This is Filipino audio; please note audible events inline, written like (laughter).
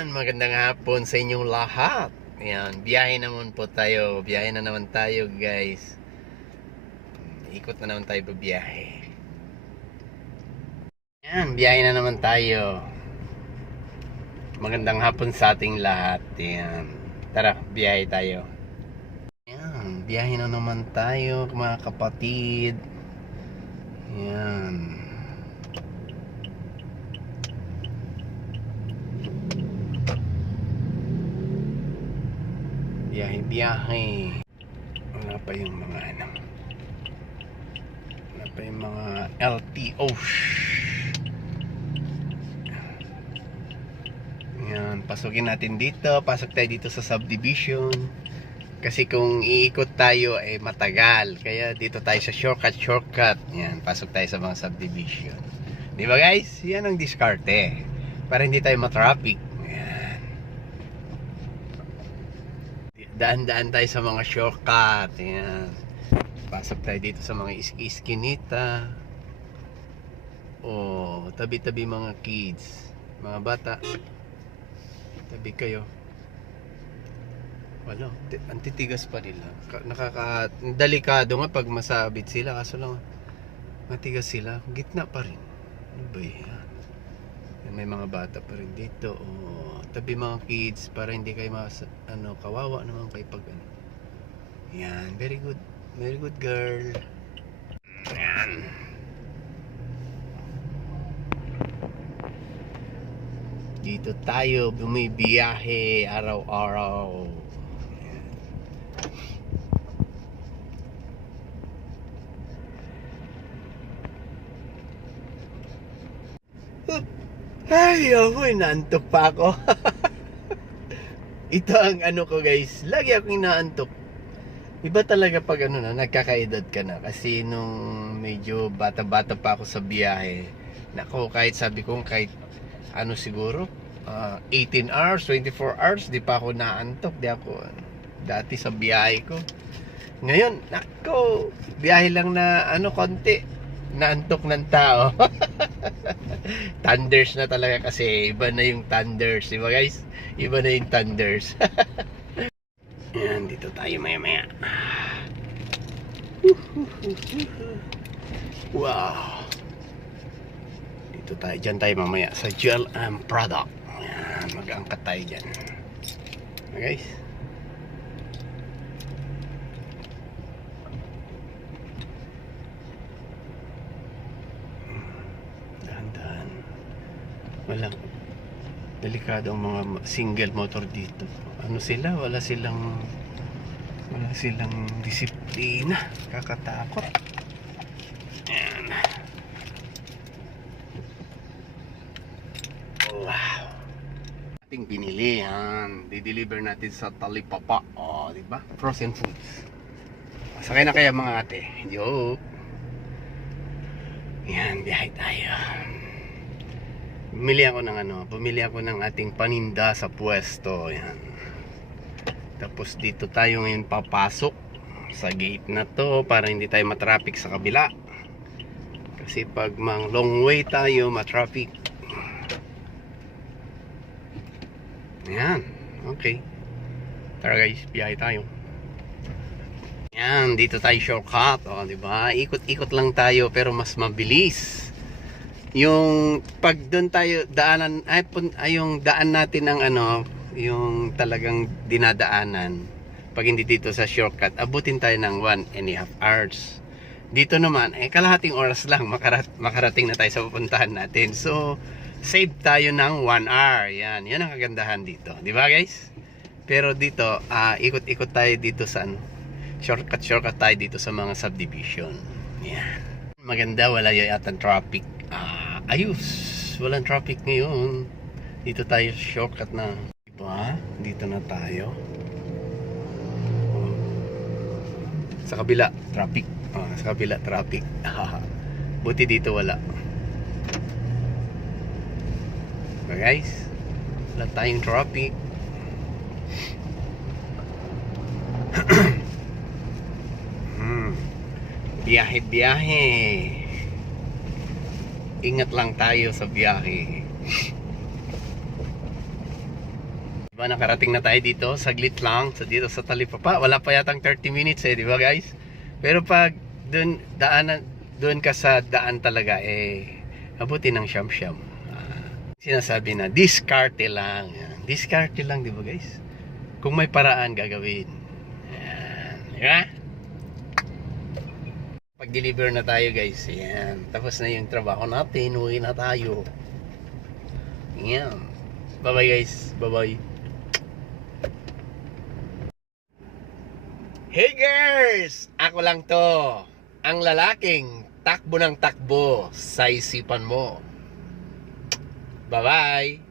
Yan, magandang hapon sa inyong lahat. Yan, biyahe naman po tayo. Biyahe na naman tayo, guys. Ikot na naman tayo biyahe. Yan, biyahe na naman tayo. Magandang hapon sa ating lahat. Yan. Tara, biyahe tayo. Yan, biyahe na naman tayo, mga kapatid. Yan. Biyahe-biyahe. Wala pa yung mga ano. Wala pa yung mga LTO. Yan, pasukin natin dito. Pasok tayo dito sa subdivision. Kasi kung iikot tayo ay matagal. Kaya dito tayo sa shortcut, shortcut. Yan, pasok tayo sa mga subdivision. Di ba guys? Yan ang diskarte. Para hindi tayo matraffic. Yan. Daan-daan tayo sa mga shortcut. Yan. Pasok tayo dito sa mga iski-iskinita. Oh, tabi-tabi mga kids. Mga bata. Tabi kayo. Wala, ang titigas pa nila. Ka- Nakaka delikado nga pag masabit sila kaso lang matigas sila. Gitna pa rin. Ano ba yan? May mga bata pa rin dito. Oh, tabi mga kids para hindi kayo mas ano kawawa naman kayo pag ano. Yan, very good. Very good girl. Yan. Dito tayo bumibiyahe araw-araw. Ay, ako, inaantok pa ako. (laughs) Ito ang ano ko guys, lagi akong inaantok. Iba talaga pag ano na, nagkakaedad ka na. Kasi nung medyo bata-bata pa ako sa biyahe, nako, kahit sabi ko, kahit ano siguro, ah, 18 hours, 24 hours, di pa ako naantok. Di ako, dati sa biyahe ko. Ngayon, nako, biyahe lang na ano, konti, naantok ng tao. (laughs) thunders na talaga kasi iba na yung thunders, di ba guys? Iba na yung thunders. (laughs) Yan, dito tayo maya maya. (laughs) Wow. Dito tayo, dyan tayo mamaya sa Gel and Product. Yan, mag-angkat tayo dyan. Okay, guys? Walang delikado ang mga single motor dito. Ano sila? Wala silang wala silang disiplina. Kakatakot. Ayan. Wow. Ating binili yan. Di-deliver natin sa Talipapa. Oh, di ba? Frozen foods. Sakay na kaya mga ate. Yo. Yan, biyahe tayo. Bumili ako ng ano, bumili ako ng ating paninda sa pwesto. Yan. Tapos dito tayo ngayon papasok sa gate na to para hindi tayo matraffic sa kabila. Kasi pag mang long way tayo, matraffic. Yan. Okay. Tara guys, biyahe tayo. Yan, dito tayo shortcut, oh, 'di ba? Ikot-ikot lang tayo pero mas mabilis. Yung pag doon tayo daanan ay, pun- ay yung daan natin ng ano, yung talagang dinadaanan. Pag hindi dito sa shortcut, abutin tayo ng one and a half hours. Dito naman, eh kalahating oras lang makarat makarating na tayo sa pupuntahan natin. So, save tayo ng 1 hour. Yan, yan ang kagandahan dito. 'Di ba, guys? Pero dito, ah, ikot-ikot tayo dito sa ano, shortcut shortcut tayo dito sa mga subdivision. Yan. Maganda wala yata traffic. Ah, ayos. Walang traffic ngayon. Dito tayo shortcut na. Diba? Dito na tayo. Oh. Sa kabila, traffic. Ah, sa kabila, traffic. (laughs) Buti dito wala. Okay guys, wala tayong traffic. (clears throat) Hmm. Biyahe-biyahe. Ingat lang tayo sa biyahe. Diba, nakarating na tayo dito, saglit lang, sa dito sa Talipapa. Wala pa yatang 30 minutes eh, di ba guys? Pero pag doon, daanan, doon ka sa daan talaga, eh, abuti ng siyam-siyam. Ah, sinasabi na, diskarte lang. Yan. Diskarte lang, di ba guys? Kung may paraan, gagawin. Yan. Di ba? Pag-deliver na tayo guys. Yan. Tapos na yung trabaho natin. Uwi na tayo. Yan. Bye-bye guys. Bye-bye. Hey girls! Ako lang to. Ang lalaking takbo ng takbo sa isipan mo. Bye-bye!